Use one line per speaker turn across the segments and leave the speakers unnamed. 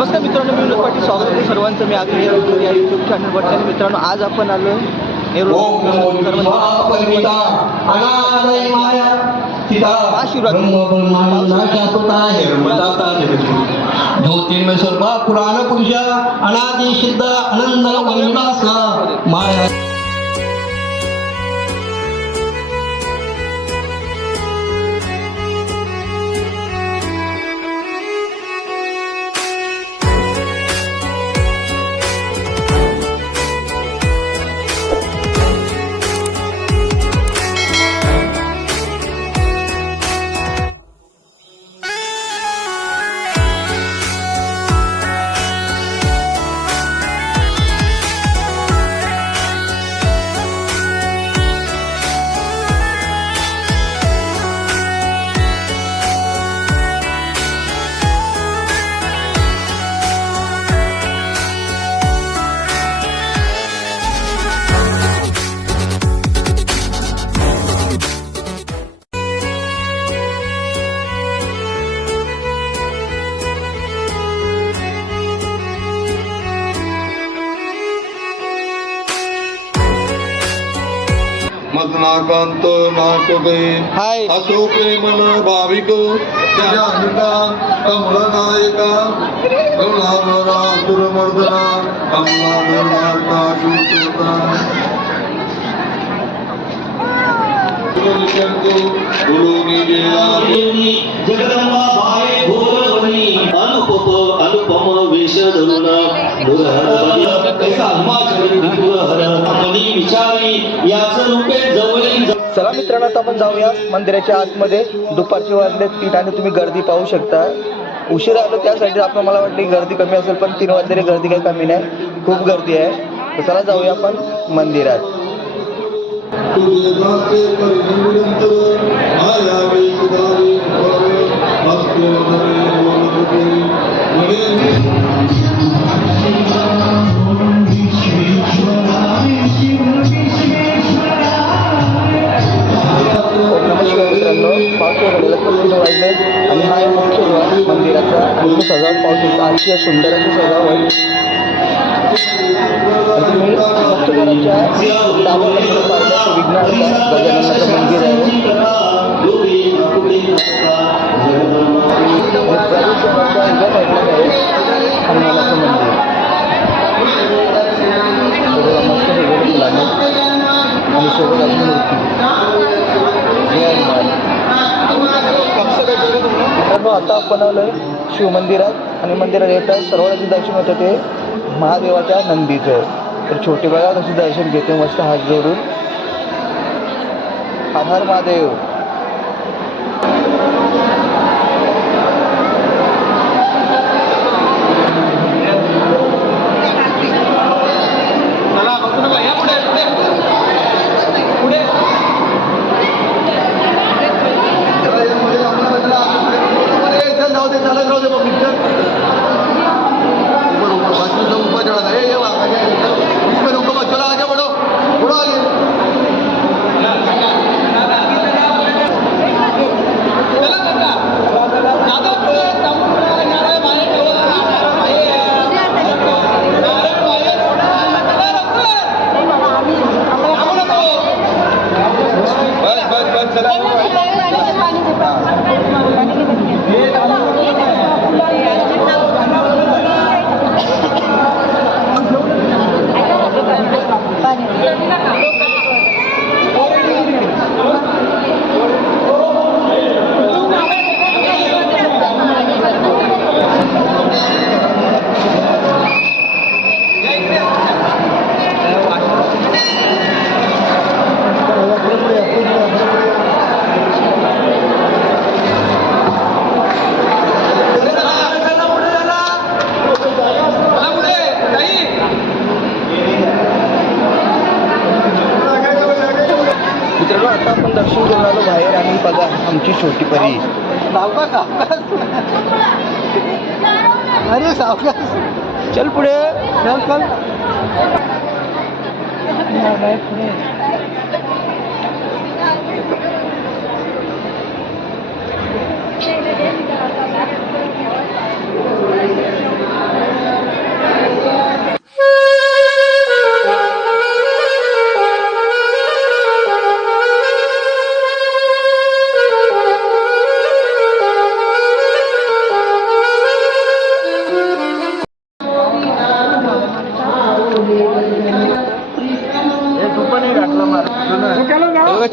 नमस्कार मित्रांनो मी विनोद पाटील. स्वागत आहे सर्वांचं. मी विठ्ठल या यूट्यूब चॅनलवर आणि मित्रांनो आज आपण आलो
माया. ज्योतिर्मय सर्व पुराण पुरुष. अनादि सिद्ध. आनंद वैदास माया
मदनाकांत नाटके
हाय.
असो प्रेमन भाविक त्यानिका कमल नायका. कमलावरा दुर्मर्दना कमला शूटता बोलूनी गेला.
जगदंबा बाय भोरवणी. अनुपम अनुपम वेश कैसा अमली विचारी. याच रूपे जवळी.
चला मित्रांनो आता आपण जाऊया मंदिराच्या आतमध्ये. दुपारचे वाजले तीन आणि तुम्ही गर्दी पाहू शकता. उशीर आलो त्यासाठी आपण मला वाटते गर्दी कमी असेल पण तीन वाजलेली गर्दी काही कमी नाही. खूप गर्दी आहे. तर चला जाऊया आपण मंदिरात. अतिशय सुंदर अशी सजावट. तुम्ही मुख्य डाव्या बाजूला गजाननाचं मंदिर आहे. हनुमानाचं मंदिर. मस्त सगळं फुलाने आणि सोबत मूर्ती. जय हनुमान. आता आपण आलोय शिवमंदिरात. आणि मंदिरात येतात सर्वांचे दर्शन होतं ते महादेवाच्या नंदीचं. तर छोटे बघा तसे दर्शन घेते मस्त हात जोडून. हर हर महादेव. आमची छोटी परी. अरे सावकाश. चल पुढे. चल चल.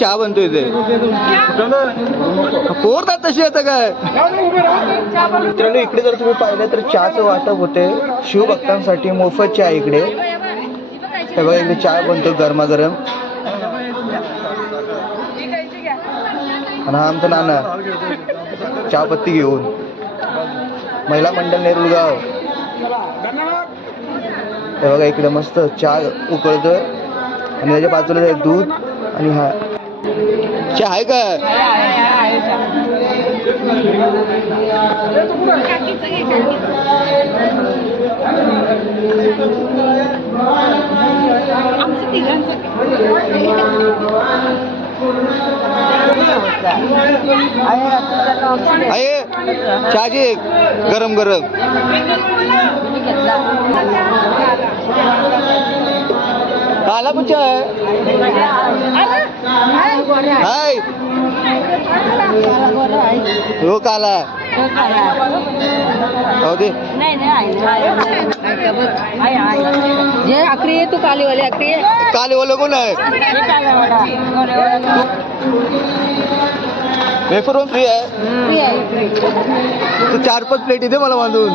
चहा बनतोय इथे. पोरतात तशी आता काय? मित्रांनो इकडे जर तुम्ही पाहिलं तर चहाचं वाटप होते. शिवभक्तांसाठी मोफत चहा इकडे. हे बघा इकडे चहा बनतो गरमागरम. आणि हा आमचा नाना चहापत्ती घेऊन. महिला मंडळ नेरुळगाव. हे बघा इकडे मस्त चहा उकळतोय. आणि त्याच्या बाजूला दूध आणि हा चहा आहे का? आहे? चहा घे गरम गरम आहे हाय। हो काला हो। दे।
जे आखरी आहे तू कालीवाली आखरी आहे
काले वाला कोण आहे वेफर पण फ्री आहे तू चार पाच प्लेट इथे मला बांधून।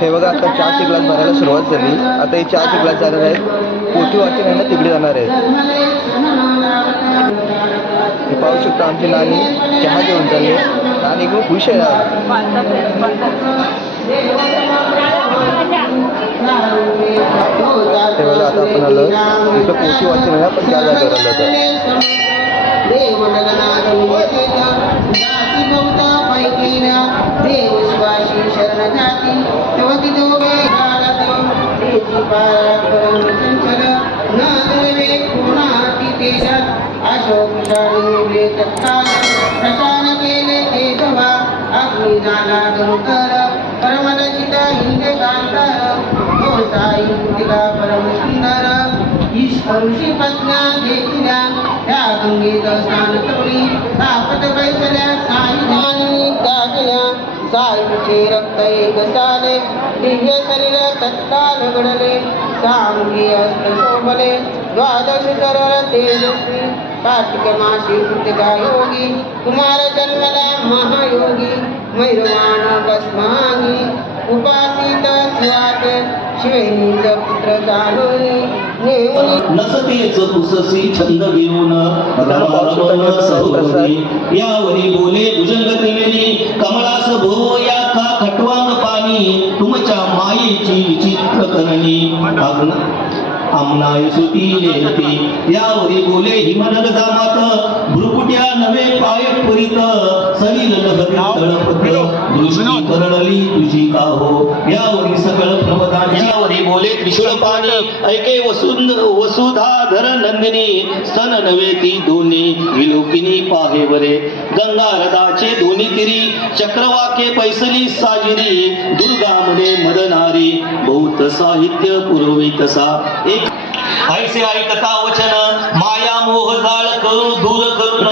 हे बघा आता चहाचे ग्लास भरायला सुरुवात झाली. आता हे चहाचे ग्लास जाणार आहेत पोटी वाचन आहे ना तिकडे जाणार आहेत हे पाहू शकता आमची नानी चहा घेऊन चालली नानी खूप खुश आहे यार. ते आता आपण आलं. इथं पोटी वाचन आहे आपण त्या जागेवर आलं तर
प्रचार केले ते जवा हो परम सुंदर ईश्वरुषी पत्न्या घेतल्या त्या गंगेत स्नान करुणी तापत बैसल्या साई जाननी त्यागल्या साईचे रक्त एक साले दिव्य शरीर तत्काल घडले सामुखी अस्त्र शोभले द्वादश सरळ तेजस्वी कार्तिक मासी कृतिका योगी कुमार जन्मला महायोगी मैरवाण भस्मांगी उपासित स्वात शिवेनीच पुत्र जाणोनी
नसतेच छंद घेऊन यावरी बोले भुजंग त्रिवेणी कमळास भो या का खटवांग पाणी तुमच्या मायेची विचित्र करणी. आग्न आमनाय सुती नेती यावरी बोले हिमनग जामात भ्रुकुट्या नवे पाय पुरित सलील लहरी तळपत. दृष्टी करडली तुझी का हो यावरी सकळ बोले ऐके वसुधाधर नंदिनी. स्तन नवे ती दोन्ही विलोकिनी पाहे वरे. गंगा रदाचे दोन्ही तिरी चक्रवाके पैसली साजिरी. दुर्गामध्ये मदनारी बहुत साहित्य पुरवी तसा एक ऐसे ऐकता वचन माया मोह दूर करून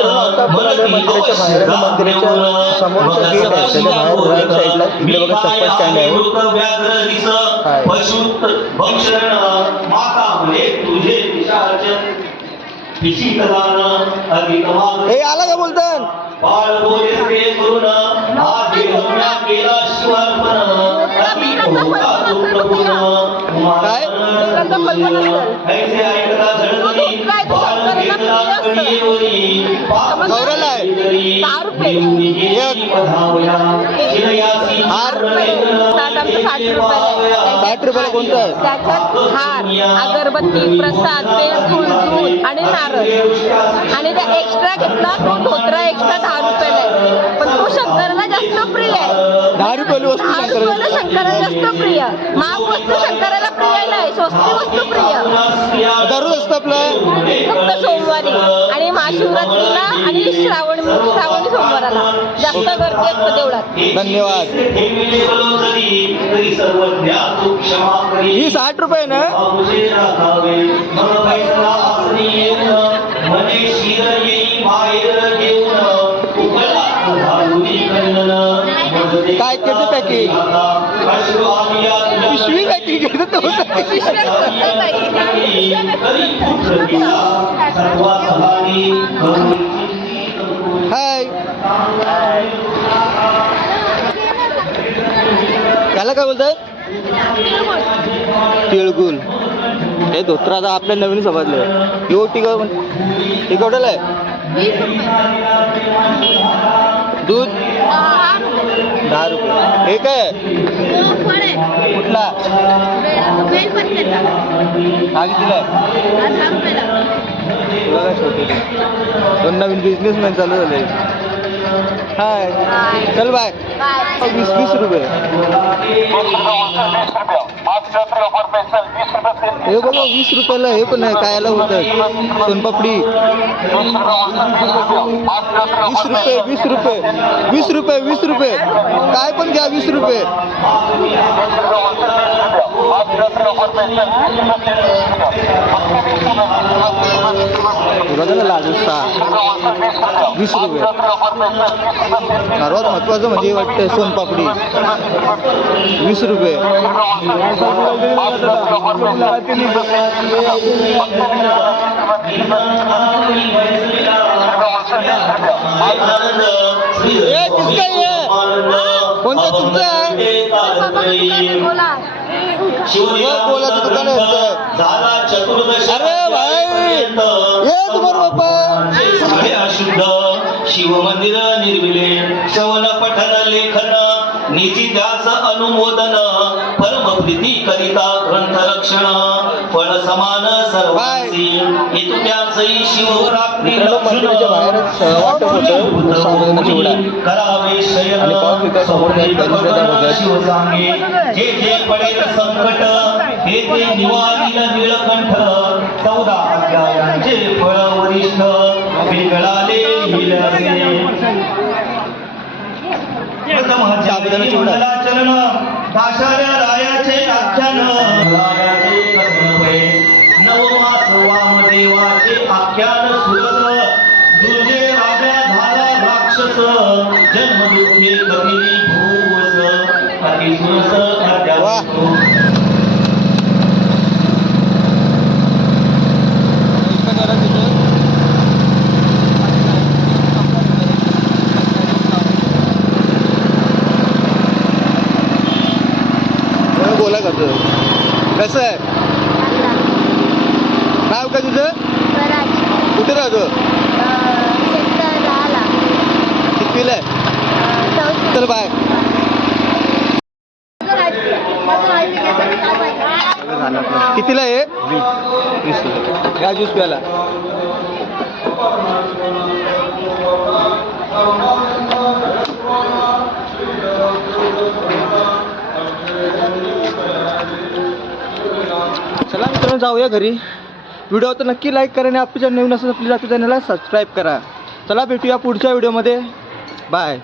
अधिकमाग
हे आला का बोलतान?
बाळ बोले ते करून केला शिवार्पण.
काय?
ऐसे ऐकता
दहा रुपये.
शिरयासी
हार.
साठ आमचं साठ रुपयाला आहे.
साठ रुपयाला कोणतं आहे?
त्याच्यात हार अगरबत्ती प्रसाद तेल फूल दूध आणि नारळ. आणि त्या एक्स्ट्रा घेतला तो धोत्रा एक्स्ट्रा दहा रुपयाला आहे. पण तो शंकराला जास्त प्रिय आहे.
दहा रुपयाला वस्तू
दहा
शंकराला-
रुपयाला शंकराला जास्त प्रिय. महाग वस्तू शंकराला प्रिय नाही स्वस्त वस्तू प्रिय.
दररोज असतं आपलं?
फक्त सोमवारी. महाशिवरात्रीला आणि श्रावण श्रावणी सोमवाराला जास्त गर्दी असतं देवळात
धन्यवाद
तरी सर्वज्ञा तू क्षमा करी
ही साठ रुपये ना
मन शिर
केलं पॅकेज पिशवी पॅकिंग तर हाय त्याला काय बोलताय? तिळगुल हे धोत्रा आता आपल्या नवीन समजलं. यो टिक केवढ्याला आहे ठीक आहे. कुठला? हा कितीला तुला काय छोटे दोन नवीन बिझनेसमॅन चालू झाले. हाय चल बाय वीस वीस रुपये हे बघा वीस रुपयाला हे पण आहे कायला होतं. सोनपापडी. वीस रुपये वीस रुपये. वीस रुपये वीस रुपये. काय पण घ्या वीस रुपये. वीस रुपये. सर्वात महत्वाचं म्हणजे वाटतं सोनपापडी. वीस रुपये. कोणता तुमचा आहे?
झाला चतुर्दश
अरे भाई ये बाप्पा
निर्मिले श्रवण पठन लेखन निजी त्यास अनुमोदन परम प्रीती करिता ग्रंथ रक्षण फळ समान सर्वांसी. करावे शयन. शिव सांगे जे जे पडेल संकट हे ते निवारील निळकंठ। चौदा अध्यायांचे फळ वरिष्ठ पिंगळाले
चिवडा.
चरण दाशाऱ्या रायाचे आख्यान रायाचे कथनवय नवमास वामदेवाचे आख्यान सुरस दुर्जे राजा झाला राक्षस. जन्मदुःखे कपिली भूवस. अतिसुरस. अद्याप
बरं, बोला कसं कसं आहे नाव काय तुझं कुठे राहतो कितवीला आहे चल बाय कितीला आहे? वीस. वीस रुपये या ज्यूस प्याला चला मित्रांनो जाऊया घरी. व्हिडिओ तर नक्की लाईक करा आणि आपल्या नवीन असं आपल्या जाती चॅनलला सबस्क्राईब करा. चला भेटूया पुढच्या व्हिडिओमध्ये. बाय